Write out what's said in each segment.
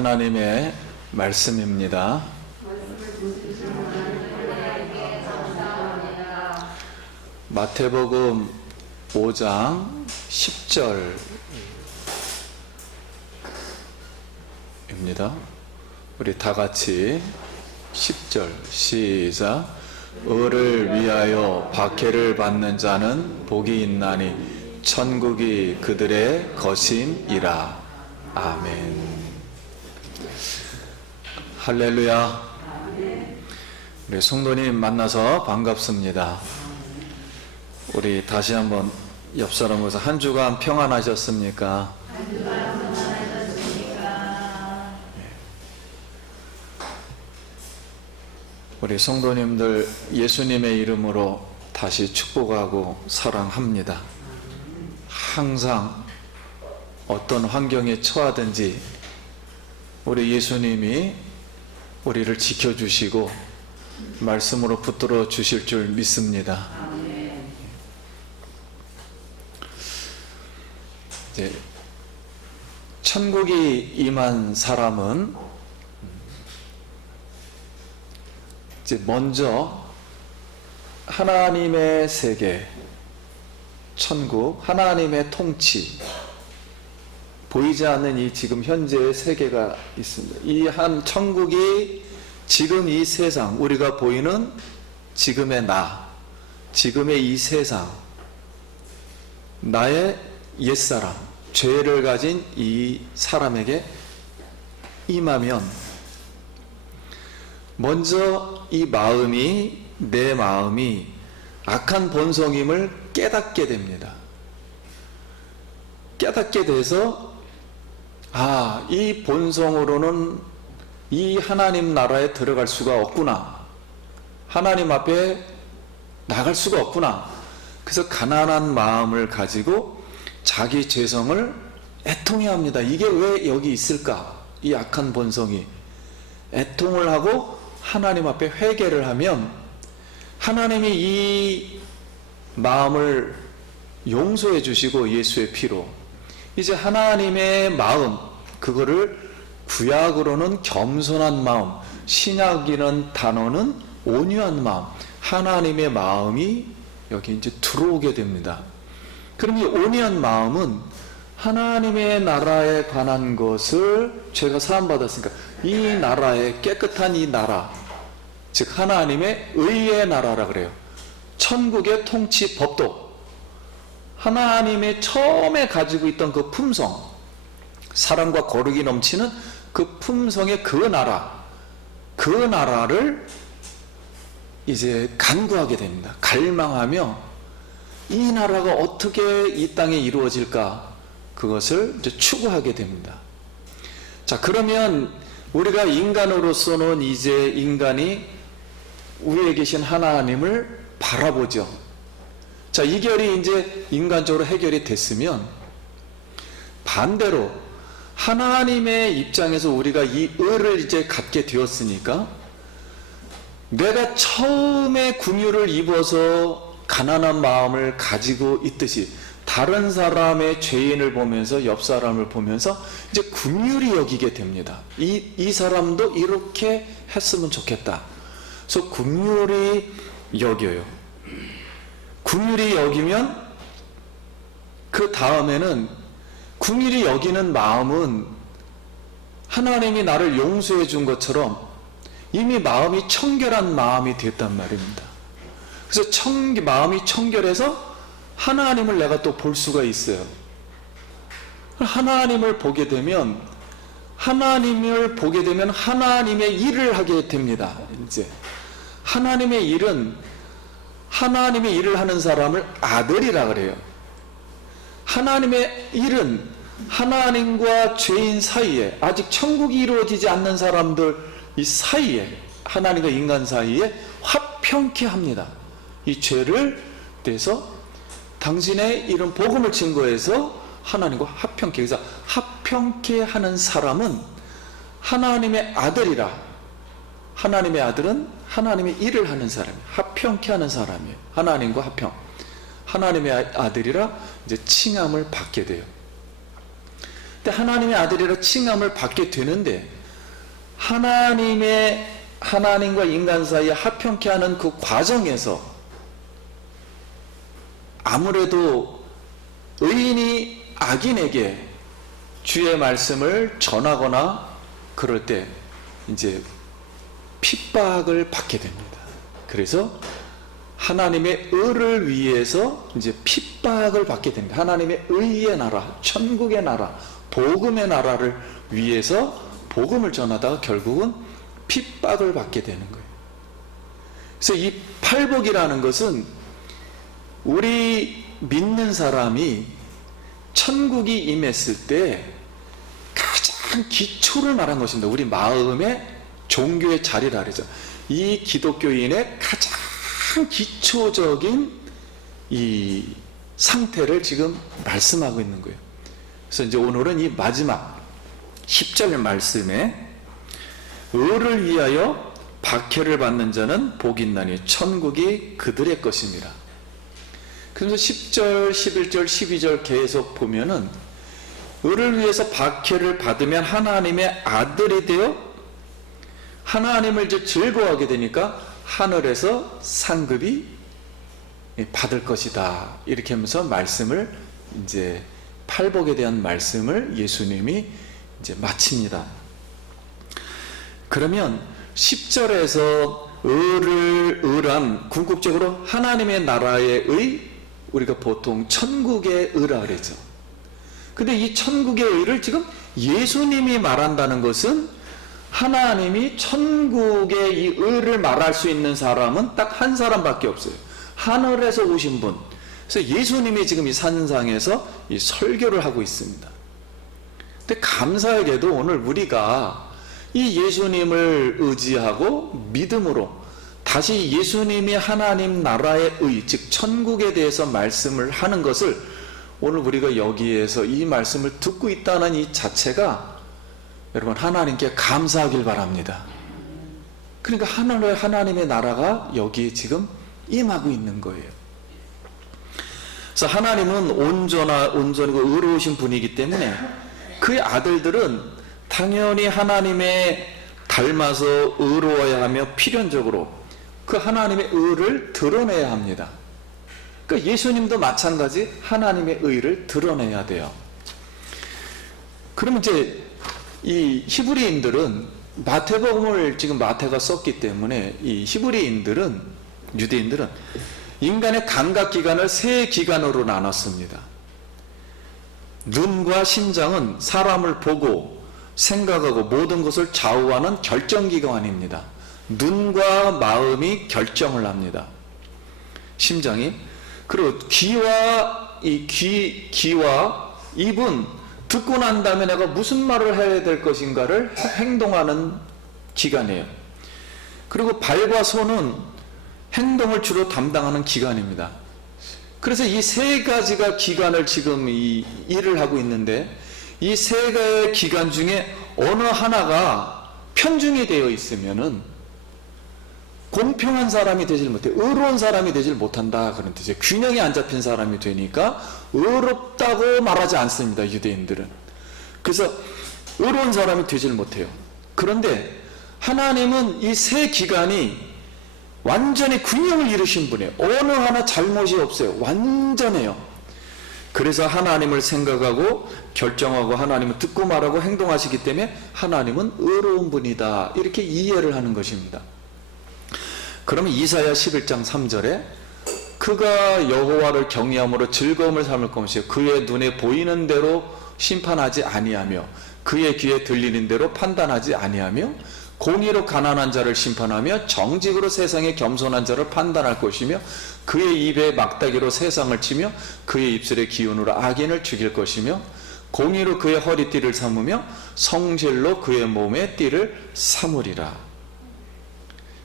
하나님의 말씀입니다. 마태복음 5장 10절입니다. 우리 다 같이 10절 시작. 의를 위하여 박해를 받는 자는 복이 있나니 천국이 그들의 것임이라. 아멘. 할렐루야. 우리 성도님 만나서 반갑습니다. 우리 다시 한번 옆 사람에서 한 주간 평안하셨습니까? 우리 성도님들 예수님의 이름으로 다시 축복하고 사랑합니다. 항상 어떤 환경에 처하든지 우리 예수님이 우리를 지켜주시고 말씀으로 붙들어 주실 줄 믿습니다. 이제 천국이 임한 사람은 이제 먼저 하나님의 세계, 천국, 하나님의 통치, 보이지 않는 이 지금 현재의 세계가 있습니다. 이 한 천국이 지금 이 세상, 우리가 보이는 지금의 나, 지금의 이 세상, 나의 옛사람, 죄를 가진 이 사람에게 임하면 먼저 이 마음이, 내 마음이 악한 본성임을 깨닫게 됩니다. 깨닫게 돼서 이 본성으로는 이 하나님 나라에 들어갈 수가 없구나. 하나님 앞에 나갈 수가 없구나. 그래서 가난한 마음을 가지고 자기 죄성을 애통해합니다. 이게 왜 여기 있을까? 이 악한 본성이. 애통을 하고 하나님 앞에 회개를 하면 하나님이 이 마음을 용서해 주시고 예수의 피로 이제 하나님의 마음, 그거를 구약으로는 겸손한 마음, 신약이라는 단어는 온유한 마음, 하나님의 마음이 여기 이제 들어오게 됩니다. 그럼 이 온유한 마음은 하나님의 나라에 관한 것을 죄가 사함받았으니까 이 나라의 깨끗한 이 나라, 즉 하나님의 의의 나라라 그래요. 천국의 통치 법도 하나님의 처음에 가지고 있던 그 품성, 사랑과 거룩이 넘치는 그 품성의 그 나라, 그 나라를 이제 간구하게 됩니다. 갈망하며 이 나라가 어떻게 이 땅에 이루어질까, 그것을 이제 추구하게 됩니다. 자, 그러면 우리가 인간으로서는 이제 인간이 위에 계신 하나님을 바라보죠. 자, 이 결이 이제 인간적으로 해결이 됐으면 반대로 하나님의 입장에서 우리가 이 의를 이제 갖게 되었으니까 내가 처음에 긍휼을 입어서 가난한 마음을 가지고 있듯이 다른 사람의 죄인을 보면서 옆 사람을 보면서 이제 긍휼히 여기게 됩니다. 이 사람도 이렇게 했으면 좋겠다. 그래서 긍휼히 여겨요. 긍휼히 여기면 그 다음에는 긍휼히 여기는 마음은 하나님이 나를 용서해 준 것처럼 이미 마음이 청결한 마음이 됐단 말입니다. 그래서 마음이 청결해서 하나님을 내가 또 볼 수가 있어요. 하나님을 보게 되면 하나님의 일을 하게 됩니다. 이제 하나님의 일은 하나님의 일을 하는 사람을 아들이라 그래요. 하나님의 일은 하나님과 죄인 사이에, 아직 천국이 이루어지지 않는 사람들 이 사이에, 하나님과 인간 사이에 화평케 합니다. 이 죄를 대해서 당신의 이런 복음을 증거해서 하나님과 화평케, 그래서 화평케 하는 사람은 하나님의 아들이라. 하나님의 아들은 하나님의 일을 하는 사람이에요. 화평케 하는 사람이에요. 하나님과 화평. 하나님의 아들이라 이제 칭함을 받게 돼요. 근데 하나님의 아들이라 칭함을 받게 되는데, 하나님과 인간 사이에 합평케 하는 그 과정에서 아무래도 의인이 악인에게 주의 말씀을 전하거나 그럴 때 이제 핍박을 받게 됩니다. 그래서 하나님의 의를 위해서 이제 핍박을 받게 됩니다. 하나님의 의의 나라, 천국의 나라, 복음의 나라를 위해서 복음을 전하다가 결국은 핍박을 받게 되는 거예요. 그래서 이 팔복이라는 것은 우리 믿는 사람이 천국이 임했을 때 가장 기초를 말한 것입니다. 우리 마음의 종교의 자리라 그러죠. 이 기독교인의 가장 기초적인 이 상태를 지금 말씀하고 있는 거예요. 그래서 이제 오늘은 이 마지막 10절 말씀에 의를 위하여 박해를 받는 자는 복이 있나니 천국이 그들의 것입니다. 그래서 10절, 11절, 12절 계속 보면은 의를 위해서 박해를 받으면 하나님의 아들이 되어 하나님을 이제 즐거워하게 되니까 하늘에서 상급이 받을 것이다. 이렇게 하면서 말씀을 이제 팔복에 대한 말씀을 예수님이 이제 마칩니다. 그러면 10절에서 의란 궁극적으로 하나님의 나라의 의, 우리가 보통 천국의 의라 그러죠. 근데 이 천국의 의를 지금 예수님이 말한다는 것은 하나님이 천국의 이 의를 말할 수 있는 사람은 딱 한 사람밖에 없어요. 하늘에서 오신 분. 그래서 예수님이 지금 이 산상에서 이 설교를 하고 있습니다. 근데 감사하게도 오늘 우리가 이 예수님을 의지하고 믿음으로 다시 예수님이 하나님 나라의 의, 즉 천국에 대해서 말씀을 하는 것을 오늘 우리가 여기에서 이 말씀을 듣고 있다는 이 자체가 여러분 하나님께 감사하길 바랍니다. 그러니까 하나님의 나라가 여기에 지금 임하고 있는 거예요. 그래서 하나님은 온전하고 의로우신 분이기 때문에 그의 아들들은 당연히 하나님의 닮아서 의로워야 하며 필연적으로 그 하나님의 의를 드러내야 합니다. 그러니까 예수님도 마찬가지 하나님의 의를 드러내야 돼요. 그러면 이제 이 히브리인들은 마태복음을 지금 마태가 썼기 때문에 이 히브리인들은 유대인들은 인간의 감각기관을 세 기관으로 나눴습니다. 눈과 심장은 사람을 보고 생각하고 모든 것을 좌우하는 결정기관입니다. 눈과 마음이 결정을 합니다. 심장이. 그리고 귀와 입은 듣고 난 다음에 내가 무슨 말을 해야 될 것인가를 행동하는 기관이에요. 그리고 발과 손은 행동을 주로 담당하는 기관입니다. 그래서 이 세 가지가 기관을 지금 이 일을 하고 있는데 이 세 가지 기관 중에 어느 하나가 편중이 되어 있으면은 공평한 사람이 되질 못해, 의로운 사람이 되질 못한다. 그런 뜻이에요. 균형이 안 잡힌 사람이 되니까 의롭다고 말하지 않습니다. 유대인들은. 그래서 의로운 사람이 되질 못해요. 그런데 하나님은 이 세 기관이 완전히 균형을 이루신 분이에요. 어느 하나 잘못이 없어요. 완전해요. 그래서 하나님을 생각하고 결정하고 하나님을 듣고 말하고 행동하시기 때문에 하나님은 의로운 분이다. 이렇게 이해를 하는 것입니다. 그러면 이사야 11장 3절에 그가 여호와를 경외함으로 즐거움을 삼을 것이요 그의 눈에 보이는 대로 심판하지 아니하며 그의 귀에 들리는 대로 판단하지 아니하며 공의로 가난한 자를 심판하며 정직으로 세상에 겸손한 자를 판단할 것이며 그의 입에 막다기로 세상을 치며 그의 입술의 기운으로 악인을 죽일 것이며 공의로 그의 허리띠를 삼으며 성실로 그의 몸에 띠를 삼으리라.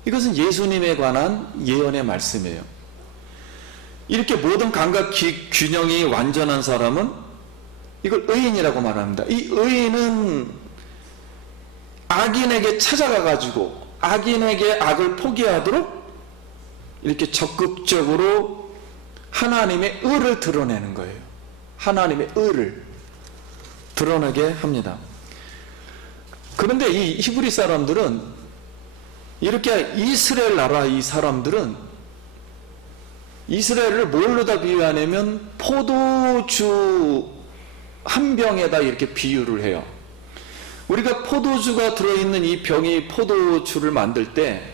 이것은 예수님에 관한 예언의 말씀이에요. 이렇게 모든 감각 균형이 완전한 사람은 이걸 의인이라고 말합니다. 이 의인은 악인에게 찾아가 가지고 악인에게 악을 포기하도록 이렇게 적극적으로 하나님의 의를 드러내는 거예요. 하나님의 의를. 드러나게 합니다. 그런데 이 히브리 사람들은 이렇게 이스라엘 나라 이 사람들은 이스라엘을 뭘로 다 비유하냐면 포도주 한 병에다 이렇게 비유를 해요. 우리가 포도주가 들어있는 이 병이 포도주를 만들 때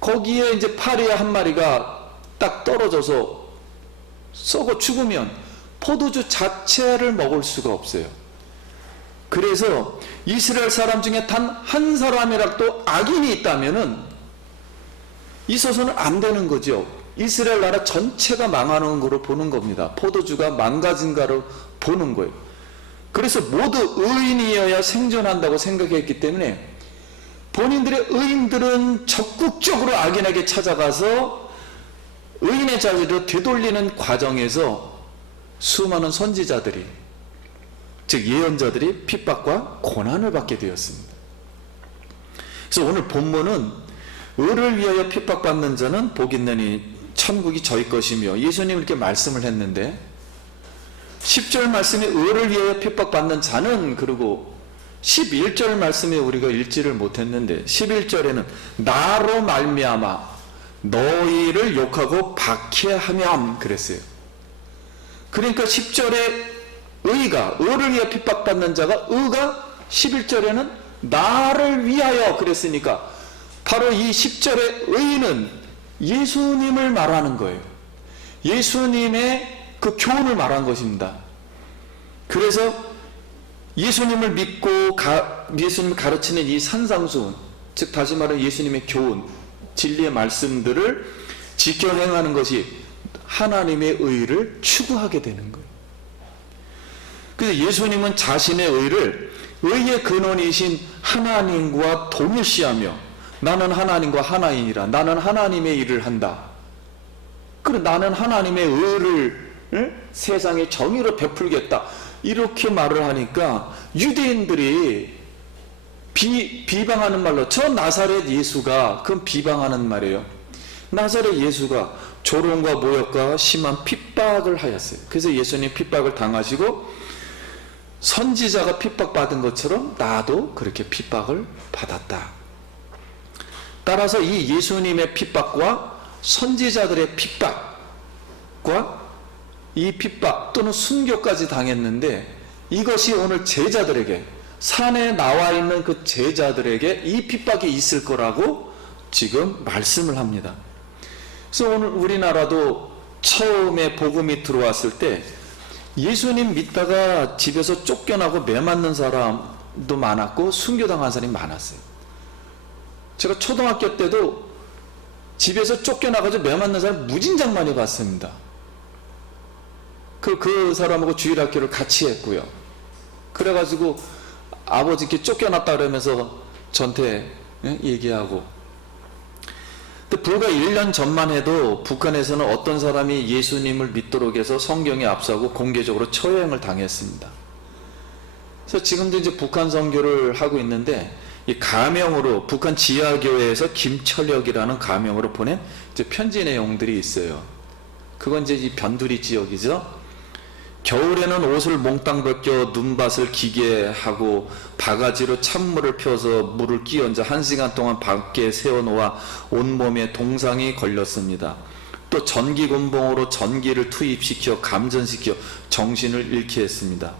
거기에 이제 파리야 한 마리가 딱 떨어져서 썩어 죽으면 포도주 자체를 먹을 수가 없어요. 그래서 이스라엘 사람 중에 단 한 사람이라도 악인이 있다면은 있어서는 안 되는 거죠. 이스라엘 나라 전체가 망하는 거로 보는 겁니다. 포도주가 망가진 거로 보는 거예요. 그래서 모두 의인이어야 생존한다고 생각했기 때문에 본인들의 의인들은 적극적으로 악인에게 찾아가서 의인의 자리로 되돌리는 과정에서 수많은 선지자들이, 즉 예언자들이 핍박과 고난을 받게 되었습니다. 그래서 오늘 본문은 의를 위하여 핍박받는 자는 복 있느니 천국이 저희 것이며, 예수님 이렇게 말씀을 했는데 10절 말씀에 의를 위하여 핍박받는 자는, 그리고 11절 말씀에 우리가 읽지를 못했는데 11절에는 나로 말미암아 너희를 욕하고 박해하면 그랬어요. 그러니까 10절에 의를 위하여 핍박받는 자가, 의가 11절에는 나를 위하여 그랬으니까 바로 이 10절의 의는 예수님을 말하는 거예요. 예수님의 그 교훈을 말한 것입니다. 그래서 예수님을 믿고 예수님이 가르치는 이 산상수훈, 즉 다시 말해 예수님의 교훈, 진리의 말씀들을 지켜 행하는 것이 하나님의 의를 추구하게 되는 거예요. 그래서 예수님은 자신의 의를 의의 근원이신 하나님과 동일시하며, 나는 하나님과 하나이니라, 나는 하나님의 일을 한다, 그리고 나는 하나님의 의를 세상에 정의로 베풀겠다, 이렇게 말을 하니까 유대인들이 비방하는 말로, 저 나사렛 예수가, 그건 비방하는 말이에요. 나사렛 예수가 조롱과 모욕과 심한 핍박을 하였어요. 그래서 예수님 핍박을 당하시고 선지자가 핍박받은 것처럼 나도 그렇게 핍박을 받았다. 따라서 이 예수님의 핍박과 선지자들의 핍박과 이 핍박 또는 순교까지 당했는데, 이것이 오늘 제자들에게, 산에 나와 있는 그 제자들에게 이 핍박이 있을 거라고 지금 말씀을 합니다. 그래서 오늘 우리나라도 처음에 복음이 들어왔을 때 예수님 믿다가 집에서 쫓겨나고 매 맞는 사람도 많았고 순교당한 사람이 많았어요. 제가 초등학교 때도 집에서 쫓겨나가지고 매 맞는 사람 무진장 많이 봤습니다. 그 사람하고 주일학교를 같이 했고요. 그래가지고 아버지께 쫓겨났다 그러면서 저한테 얘기하고. 근데 불과 1년 전만 해도 북한에서는 어떤 사람이 예수님을 믿도록 해서 성경에 앞서고 공개적으로 처형을 당했습니다. 그래서 지금도 이제 북한 선교를 하고 있는데, 이 가명으로 북한 지하교회에서 김철혁이라는 가명으로 보낸 이제 편지 내용들이 있어요. 그건 이제 이 변두리 지역이죠. 겨울에는 옷을 몽땅 벗겨 눈밭을 기게 하고 바가지로 찬물을 펴서 물을 끼얹어 1시간 동안 밖에 세워놓아 온몸에 동상이 걸렸습니다. 또 전기곤봉으로 전기를 투입시켜 감전시켜 정신을 잃게 했습니다.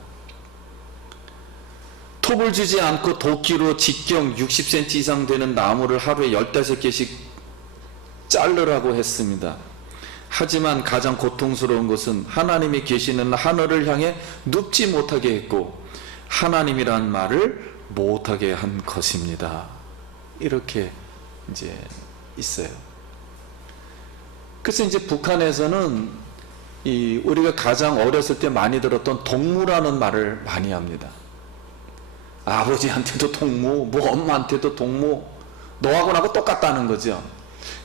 톱을 주지 않고 도끼로 직경 60cm 이상 되는 나무를 하루에 15개씩 자르라고 했습니다. 하지만 가장 고통스러운 것은 하나님이 계시는 하늘을 향해 눕지 못하게 했고 하나님이란 말을 못하게 한 것입니다. 이렇게 이제 있어요. 그래서 이제 북한에서는 우리가 가장 어렸을 때 많이 들었던 동무라는 말을 많이 합니다. 아버지한테도 동무, 뭐 엄마한테도 동무, 너하고 나하고 똑같다는 거죠.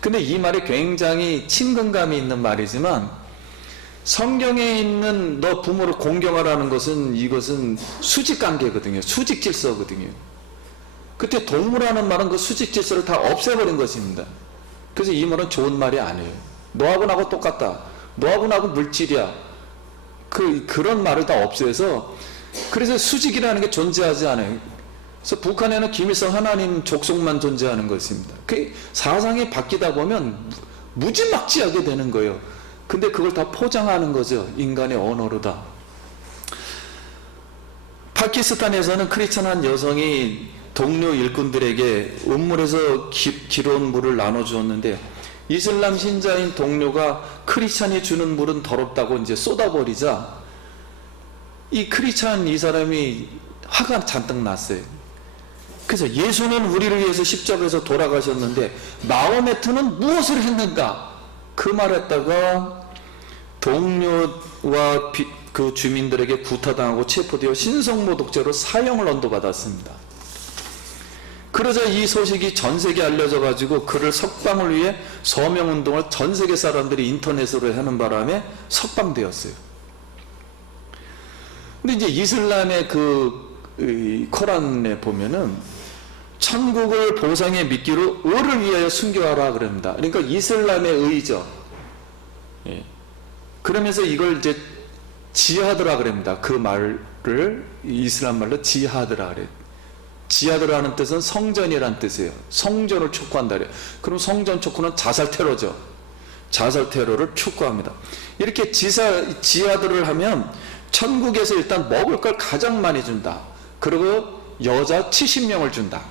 근데 이 말이 굉장히 친근감이 있는 말이지만, 성경에 있는 너 부모를 공경하라는 것은, 이것은 수직관계거든요. 수직질서거든요. 그때 동무라는 말은 그 수직질서를 다 없애버린 것입니다. 그래서 이 말은 좋은 말이 아니에요. 너하고 나하고 똑같다, 너하고 나하고 물질이야, 그런 말을 다 없애서 그래서 수직이라는 게 존재하지 않아요. 그래서 북한에는 김일성 하나님 족속만 존재하는 것입니다. 그 사상이 바뀌다 보면 무지막지하게 되는 거예요. 근데 그걸 다 포장하는 거죠. 인간의 언어로다. 파키스탄에서는 크리스천한 여성이 동료 일꾼들에게 음물에서 기로운 물을 나눠주었는데, 이슬람 신자인 동료가 크리스찬이 주는 물은 더럽다고 이제 쏟아버리자 이 크리스찬 이 사람이 화가 잔뜩 났어요. 그래서 예수는 우리를 위해서 십자가에서 돌아가셨는데 마호메트는 무엇을 했는가? 그 말했다가 동료와 그 주민들에게 구타당하고 체포되어 신성모독죄로 사형을 언도받았습니다. 그러자 이 소식이 전 세계에 알려져 가지고 그를 석방을 위해 서명운동을 전 세계 사람들이 인터넷으로 하는 바람에 석방되었어요. 근데 이제 이슬람의 코란에 보면은 천국을 보상에 믿기로 의를 위하여 순교하라 그럽니다. 그러니까 이슬람의 의죠. 예. 그러면서 이걸 이제 지하드라 그럽니다. 그 말을 이슬람 말로 지하드라 그래요. 지하드라는 뜻은 성전이란 뜻이에요. 성전을 촉구한다 그래요. 그럼 성전 촉구는 자살 테러죠. 자살 테러를 촉구합니다. 이렇게 지하드를 하면 천국에서 일단 먹을 걸 가장 많이 준다. 그리고 여자 70명을 준다.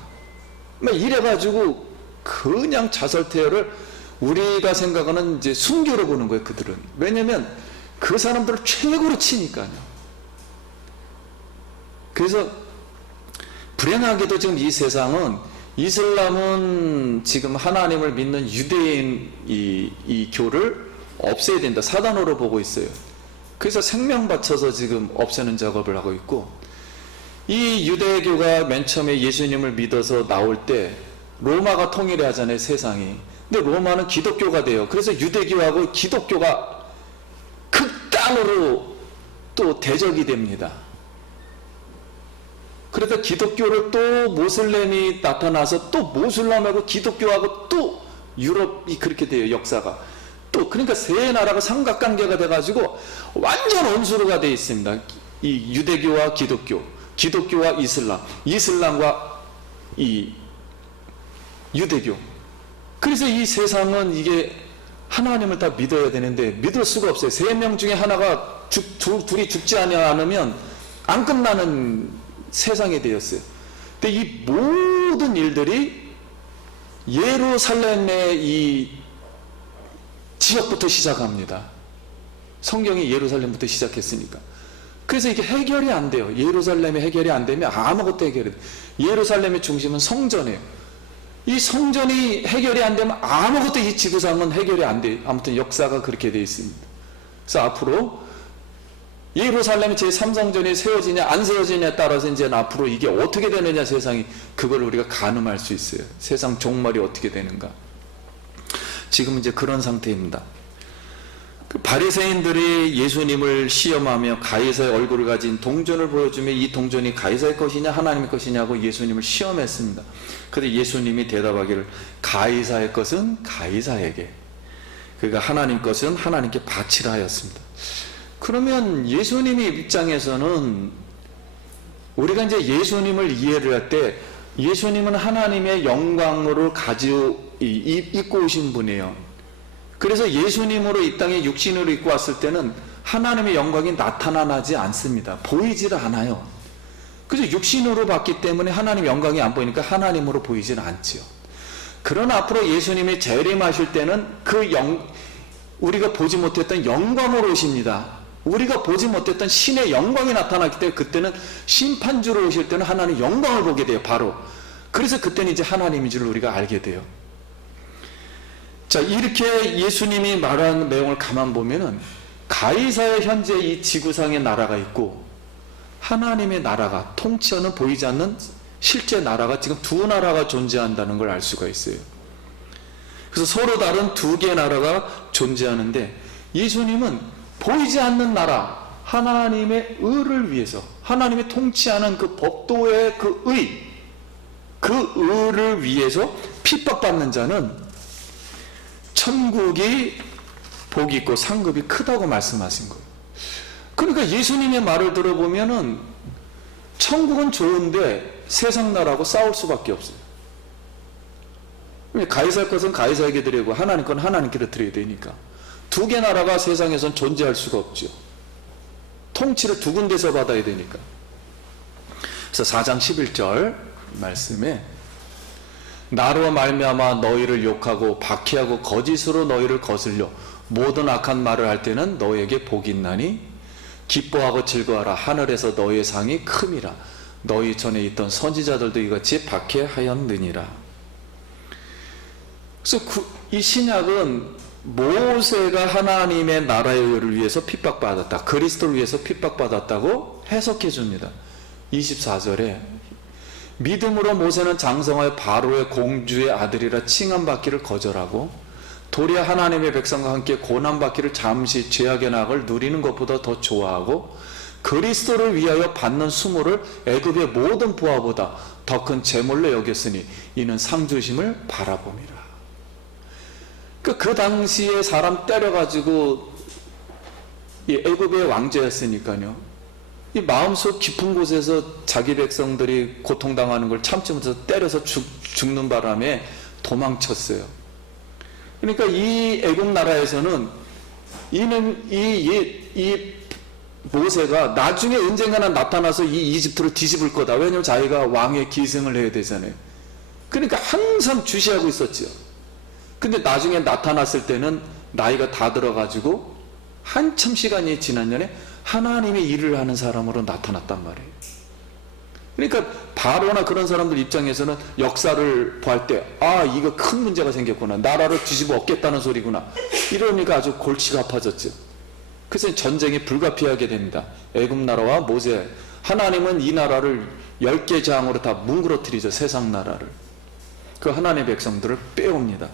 이래가지고 그냥 자살 테러를 우리가 생각하는 이제 순교로 보는 거예요. 그들은. 왜냐면 그 사람들을 최고로 치니까요. 그래서 불행하게도 지금 이 세상은 이슬람은 지금 하나님을 믿는 유대인 이 교를 없애야 된다. 사단으로 보고 있어요. 그래서 생명 바쳐서 지금 없애는 작업을 하고 있고, 이 유대교가 맨 처음에 예수님을 믿어서 나올 때 로마가 통일을 하잖아요, 세상이. 근데 로마는 기독교가 돼요. 그래서 유대교하고 기독교가 극단으로 또 대적이 됩니다. 그래서 기독교를 또 모슬렘이 나타나서 또 모슬렘하고 기독교하고 또 유럽이 그렇게 돼요, 역사가. 또 그러니까 세 나라가 삼각관계가 돼가지고 완전 원수로가 되어 있습니다. 이 유대교와 기독교, 기독교와 이슬람, 이슬람과 이 유대교. 그래서 이 세상은 이게 하나님을 다 믿어야 되는데 믿을 수가 없어요. 세 명 중에 하나가 둘이 죽지 않으면 안 끝나는 세상이 되었어요. 근데 이 모든 일들이 예루살렘의 이 지역부터 시작합니다. 성경이 예루살렘부터 시작했으니까. 그래서 이게 해결이 안 돼요. 예루살렘이 해결이 안 되면 아무것도 해결이 돼요. 예루살렘의 중심은 성전이에요. 이 성전이 해결이 안 되면 아무것도 이 지구상은 해결이 안 돼요. 아무튼 역사가 그렇게 되어 있습니다. 그래서 앞으로 예루살렘 제3성전이 세워지냐 안 세워지냐에 따라서 이제 앞으로 이게 어떻게 되느냐, 세상이, 그걸 우리가 가늠할 수 있어요. 세상 종말이 어떻게 되는가. 지금 이제 그런 상태입니다. 그 바리새인들이 예수님을 시험하며 가이사의 얼굴을 가진 동전을 보여주며 이 동전이 가이사의 것이냐 하나님의 것이냐고 예수님을 시험했습니다. 그런데 예수님이 대답하기를 가이사의 것은 가이사에게, 그러니까 하나님 것은 하나님께 바치라 하였습니다. 그러면 예수님의 입장에서는 우리가 이제 예수님을 이해를 할 때 예수님은 하나님의 영광으로 입고 오신 분이에요. 그래서 예수님으로 이 땅에 육신으로 입고 왔을 때는 하나님의 영광이 나타나지 않습니다. 보이지를 않아요. 그래서 육신으로 봤기 때문에 하나님의 영광이 안 보이니까 하나님으로 보이지는 않지요. 그러나 앞으로 예수님이 재림하실 때는 우리가 보지 못했던 영광으로 오십니다. 우리가 보지 못했던 신의 영광이 나타났기 때문에 그때는 심판주로 오실 때는 하나님의 영광을 보게 돼요, 바로. 그래서 그때는 이제 하나님인 줄 우리가 알게 돼요. 자, 이렇게 예수님이 말하는 내용을 가만 보면은 가이사의 현재 이 지구상의 나라가 있고 하나님의 나라가, 통치하는 보이지 않는 실제 나라가 지금 두 나라가 존재한다는 걸 알 수가 있어요. 그래서 서로 다른 두 개의 나라가 존재하는데 예수님은 보이지 않는 나라, 하나님의 의를 위해서, 하나님의 통치하는 그 법도의 그 의를 위해서 핍박받는 자는 천국이 복이 있고 상급이 크다고 말씀하신 거예요. 그러니까 예수님의 말을 들어보면은 천국은 좋은데 세상 나라하고 싸울 수밖에 없어요. 가이사의 것은 가이사에게 드리고 하나님 건 하나님께 드려야 되니까 두 개 나라가 세상에선 존재할 수가 없죠. 통치를 두 군데서 받아야 되니까. 그래서 4장 11절 말씀에 나로 말미암아 너희를 욕하고 박해하고 거짓으로 너희를 거슬려 모든 악한 말을 할 때는 너희에게 복이 있나니 기뻐하고 즐거워하라. 하늘에서 너희의 상이 큼이라. 너희 전에 있던 선지자들도 이같이 박해하였느니라. 그래서 이 신약은 모세가 하나님의 나라를 위해서 핍박받았다, 그리스도를 위해서 핍박받았다고 해석해 줍니다. 24절에 믿음으로 모세는 장성하여 바로의 공주의 아들이라 칭함받기를 거절하고 도리어 하나님의 백성과 함께 고난받기를 잠시 죄악의 낙을 누리는 것보다 더 좋아하고 그리스도를 위하여 받는 수모를 애굽의 모든 부하보다 더 큰 재물로 여겼으니 이는 상주심을 바라봄이라. 그 당시에 사람 때려가지고 이 애굽의 왕제였으니까요, 이 마음속 깊은 곳에서 자기 백성들이 고통당하는 걸 참지 못해서 때려서 죽는 바람에 도망쳤어요. 그러니까 이 애굽 나라에서는 이 모세가 나중에 언젠가는 나타나서 이 이집트를 뒤집을 거다. 왜냐하면 자기가 왕의 기승을 해야 되잖아요. 그러니까 항상 주시하고 있었죠. 근데 나중에 나타났을 때는 나이가 다 들어가지고 한참 시간이 지난 년에 하나님의 일을 하는 사람으로 나타났단 말이에요. 그러니까 바로나 그런 사람들 입장에서는 역사를 보할 때 이거 큰 문제가 생겼구나, 나라를 뒤집어 엎겠다는 소리구나, 이러니까 아주 골치가 아파졌죠. 그래서 전쟁이 불가피하게 됩니다. 애굽 나라와 모세, 하나님은 이 나라를 10개 재앙으로 다 뭉그러뜨리죠. 세상 나라를, 그 하나님의 백성들을 빼옵니다.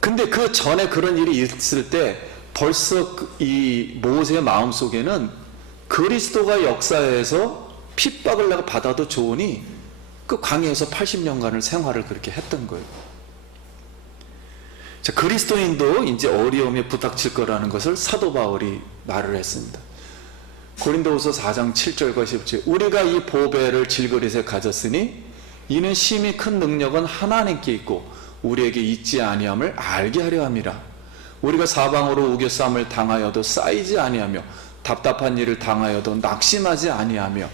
근데 그 전에 그런 일이 있을 때 벌써 이 모세의 마음속에는 그리스도가 역사에서 핍박을 내가 받아도 좋으니 그 광야에서 80년간을 생활을 그렇게 했던 거예요. 자, 그리스도인도 이제 어려움에 부닥칠 거라는 것을 사도 바울이 말을 했습니다. 고린도후서 4장 7절과 10절, 우리가 이 보배를 질그릇에 가졌으니 이는 심히 큰 능력은 하나님께 있고 우리에게 있지 아니함을 알게 하려 함이라. 우리가 사방으로 우겨싸움을 당하여도 쌓이지 아니하며 답답한 일을 당하여도 낙심하지 아니하며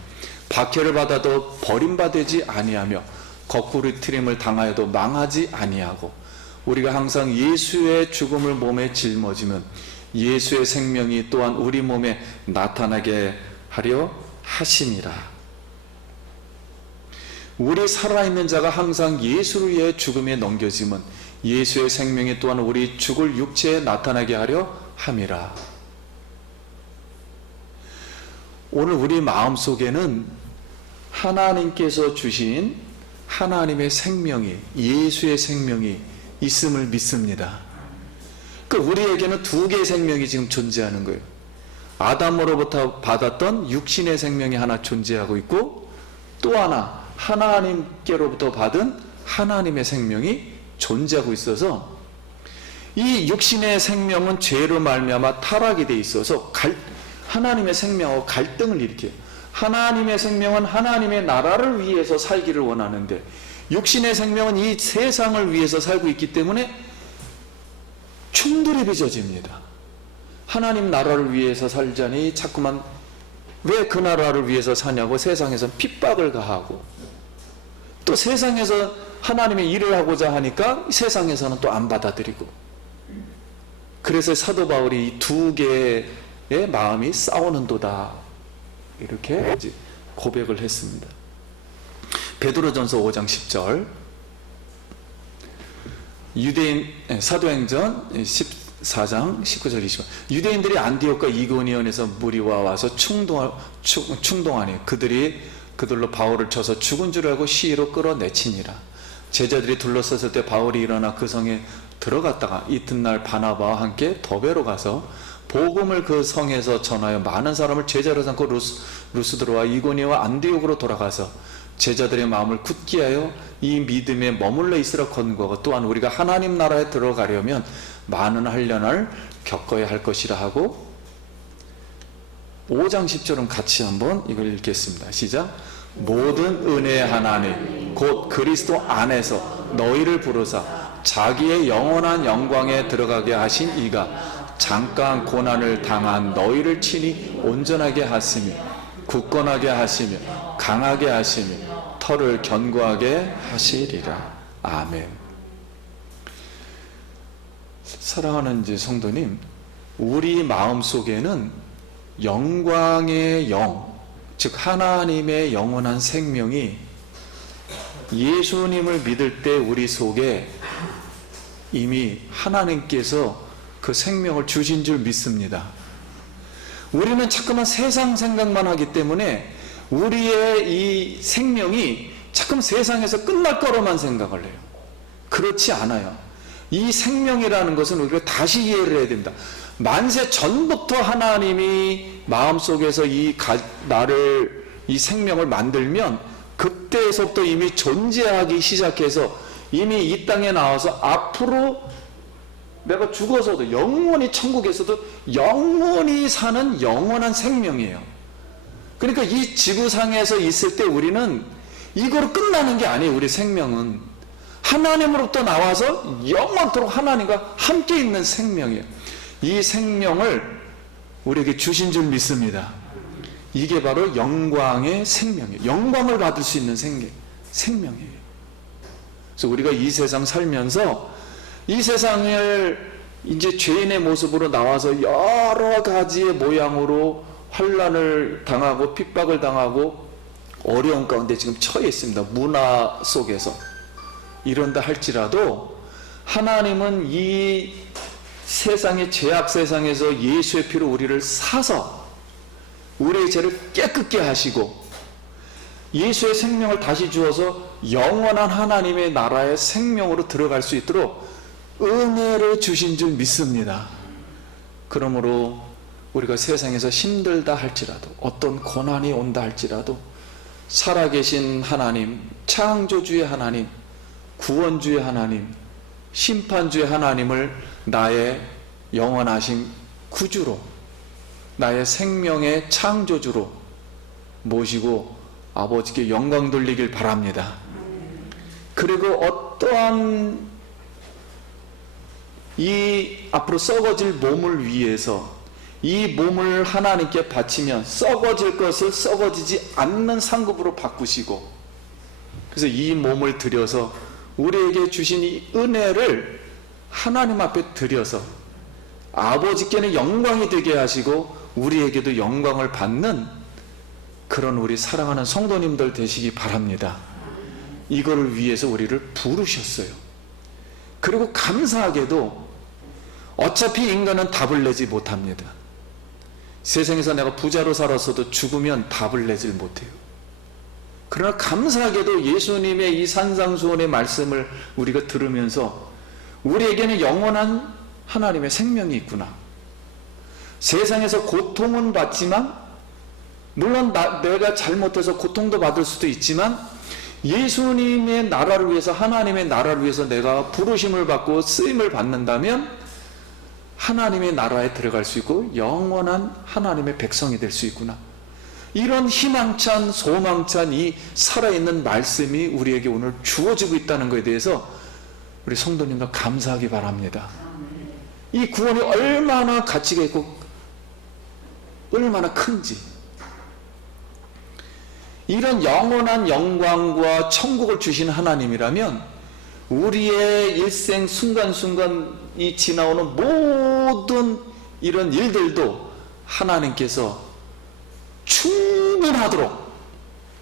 박해를 받아도 버림받지 아니하며 거꾸로 트림을 당하여도 망하지 아니하고 우리가 항상 예수의 죽음을 몸에 짊어지면 예수의 생명이 또한 우리 몸에 나타나게 하려 하심이라. 우리 살아있는 자가 항상 예수를 위해 죽음에 넘겨짐은 예수의 생명이 또한 우리 죽을 육체에 나타나게 하려 함이라. 오늘 우리 마음속에는 하나님께서 주신 하나님의 생명이, 예수의 생명이 있음을 믿습니다. 우리에게는 두 개의 생명이 지금 존재하는 거예요. 아담으로부터 받았던 육신의 생명이 하나 존재하고 있고, 또 하나 하나님께로부터 받은 하나님의 생명이 존재하고 있어서, 이 육신의 생명은 죄로 말미암아 타락이 돼 있어서 하나님의 생명하고 갈등을 일으켜요. 하나님의 생명은 하나님의 나라를 위해서 살기를 원하는데, 육신의 생명은 이 세상을 위해서 살고 있기 때문에 충돌이 빚어집니다. 하나님 나라를 위해서 살자니 자꾸만 왜 그 나라를 위해서 사냐고 세상에서 핍박을 가하고, 또 세상에서 하나님의 일을 하고자 하니까 세상에서는 또 안 받아들이고, 그래서 사도 바울이 이 두 개의 마음이 싸우는도다 이렇게 고백을 했습니다. 베드로전서 5장 10절, 사도행전 14장 19절 20절, 유대인들이 안디옥과 이고니온에서 무리와 와서 충동하니 그들로 바울을 쳐서 죽은 줄 알고 시위로 끌어내치니라. 제자들이 둘러섰을 때 바울이 일어나 그 성에 들어갔다가 이튿날 바나바와 함께 더베로 가서 복음을 그 성에서 전하여 많은 사람을 제자로 삼고 루스드로와 이고니와 안디옥으로 돌아가서 제자들의 마음을 굳게 하여 이 믿음에 머물러 있으라 권고하고, 또한 우리가 하나님 나라에 들어가려면 많은 환난을 겪어야 할 것이라 하고 5장 10절은 같이 한번 이걸 읽겠습니다. 시작. 모든 은혜의 하나님 곧 그리스도 안에서 너희를 부르사 자기의 영원한 영광에 들어가게 하신 이가 잠깐 고난을 당한 너희를 친히 온전하게 하시며 굳건하게 하시며 강하게 하시며 털을 견고하게 하시리라. 아멘. 사랑하는 이제 성도님, 우리 마음속에는 영광의 영, 즉 하나님의 영원한 생명이 예수님을 믿을 때 우리 속에 이미 하나님께서 그 생명을 주신 줄 믿습니다. 우리는 자꾸만 세상 생각만 하기 때문에 우리의 이 생명이 자꾸 세상에서 끝날 거로만 생각을 해요. 그렇지 않아요. 이 생명이라는 것은 우리가 다시 이해를 해야 됩니다. 만세 전부터 하나님이 마음속에서 나를 이 생명을 만들면 그때에서부터 이미 존재하기 시작해서 이미 이 땅에 나와서 앞으로 내가 죽어서도 영원히 천국에서도 영원히 사는 영원한 생명이에요. 그러니까 이 지구상에서 있을 때 우리는 이거로 끝나는 게 아니에요. 우리 생명은 하나님으로부터 나와서 영원토록 하나님과 함께 있는 생명이에요. 이 생명을 우리에게 주신 줄 믿습니다. 이게 바로 영광의 생명이에요. 영광을 받을 수 있는 생명이에요. 그래서 우리가 이 세상 살면서 이 세상을 이제 죄인의 모습으로 나와서 여러 가지의 모양으로 환난을 당하고 핍박을 당하고 어려운 가운데 지금 처해 있습니다. 문화 속에서 이런다 할지라도 하나님은 이 세상의 죄악 세상에서 예수의 피로 우리를 사서 우리의 죄를 깨끗게 하시고 예수의 생명을 다시 주어서 영원한 하나님의 나라의 생명으로 들어갈 수 있도록 은혜를 주신 줄 믿습니다. 그러므로 우리가 세상에서 힘들다 할지라도 어떤 고난이 온다 할지라도 살아계신 하나님, 창조주의 하나님, 구원주의 하나님, 심판주의 하나님을 나의 영원하신 구주로, 나의 생명의 창조주로 모시고 아버지께 영광 돌리길 바랍니다. 그리고 어떠한 이 앞으로 썩어질 몸을 위해서 이 몸을 하나님께 바치면 썩어질 것을 썩어지지 않는 상급으로 바꾸시고, 그래서 이 몸을 들여서 우리에게 주신 이 은혜를 하나님 앞에 드려서 아버지께는 영광이 되게 하시고 우리에게도 영광을 받는 그런 우리 사랑하는 성도님들 되시기 바랍니다. 이거를 위해서 우리를 부르셨어요. 그리고 감사하게도 어차피 인간은 답을 내지 못합니다. 세상에서 내가 부자로 살았어도 죽으면 답을 내질 못해요. 그러나 감사하게도 예수님의 이 산상수훈의 말씀을 우리가 들으면서 우리에게는 영원한 하나님의 생명이 있구나. 세상에서 고통은 받지만 물론 내가 잘못해서 고통도 받을 수도 있지만 예수님의 나라를 위해서, 하나님의 나라를 위해서 내가 부르심을 받고 쓰임을 받는다면 하나님의 나라에 들어갈 수 있고 영원한 하나님의 백성이 될 수 있구나. 이런 희망찬 소망찬 이 살아있는 말씀이 우리에게 오늘 주어지고 있다는 것에 대해서 우리 성도님도 감사하기 바랍니다. 이 구원이 얼마나 가치가 있고 얼마나 큰지, 이런 영원한 영광과 천국을 주신 하나님이라면 우리의 일생 순간순간이 지나오는 모든 이런 일들도 하나님께서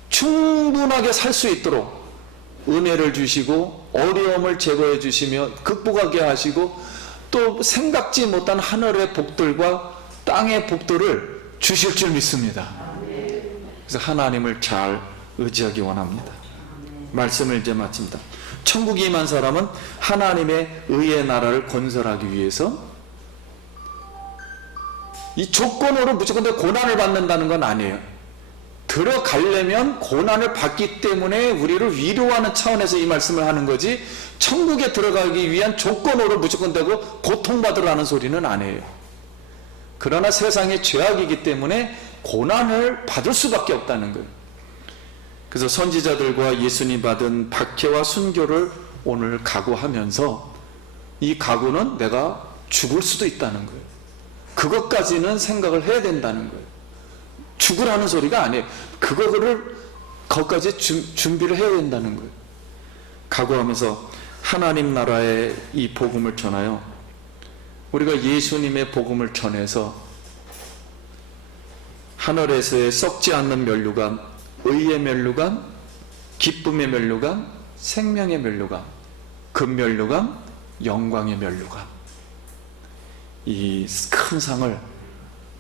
충분하게 살 수 있도록 은혜를 주시고 어려움을 제거해 주시며 극복하게 하시고 또 생각지 못한 하늘의 복들과 땅의 복들을 주실 줄 믿습니다. 그래서 하나님을 잘 의지하기 원합니다. 말씀을 이제 마칩니다. 천국에 임한 사람은 하나님의 의의 나라를 건설하기 위해서 이 조건으로 무조건 고난을 받는다는 건 아니에요. 들어가려면 고난을 받기 때문에 우리를 위로하는 차원에서 이 말씀을 하는 거지, 천국에 들어가기 위한 조건으로 무조건 되고 고통받으라는 소리는 아니에요. 그러나 세상의 죄악이기 때문에 고난을 받을 수밖에 없다는 거예요. 그래서 선지자들과 예수님 받은 박해와 순교를 오늘 각오하면서 이 각오는 내가 죽을 수도 있다는 거예요. 그것까지는 생각을 해야 된다는 거예요. 죽으라는 소리가 아니에요. 그거까지 준비를 해야 된다는 거예요. 각오하면서 하나님 나라의 이 복음을 전하여 우리가 예수님의 복음을 전해서 하늘에서의 썩지 않는 면류관, 의의 면류관, 기쁨의 면류관, 생명의 면류관, 금면류관, 영광의 면류관, 이 큰 상을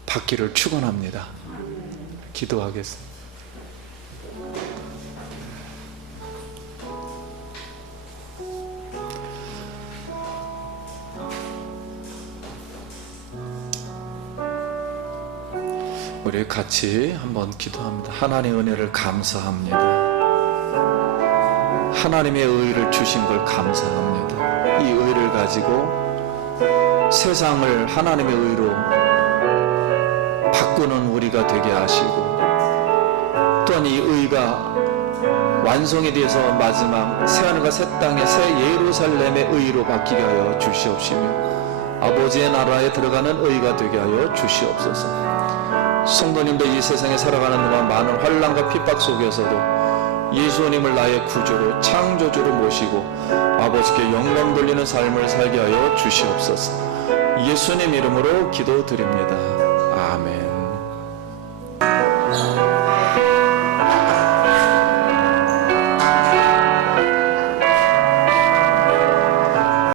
받기를 축원합니다. 기도하겠습니다. 우리 같이 한번 기도합니다. 하나님의 은혜를 감사합니다. 하나님의 의를 주신 걸 감사합니다. 이 의를 가지고 세상을 하나님의 의로 바꾸는 우리가 되게 하시고, 또한 이 의가 완성이 되어서 마지막 새하늘과 새 땅의 새 예루살렘의 의로 바뀌게 하여 주시옵시며, 아버지의 나라에 들어가는 의가 되게 하여 주시옵소서. 성도님도 이 세상에 살아가는 동안 많은 환난과 핍박 속에서도 예수님을 나의 구주로 창조주로 모시고 아버지께 영광 돌리는 삶을 살게 하여 주시옵소서. 예수님 이름으로 기도드립니다. 아멘.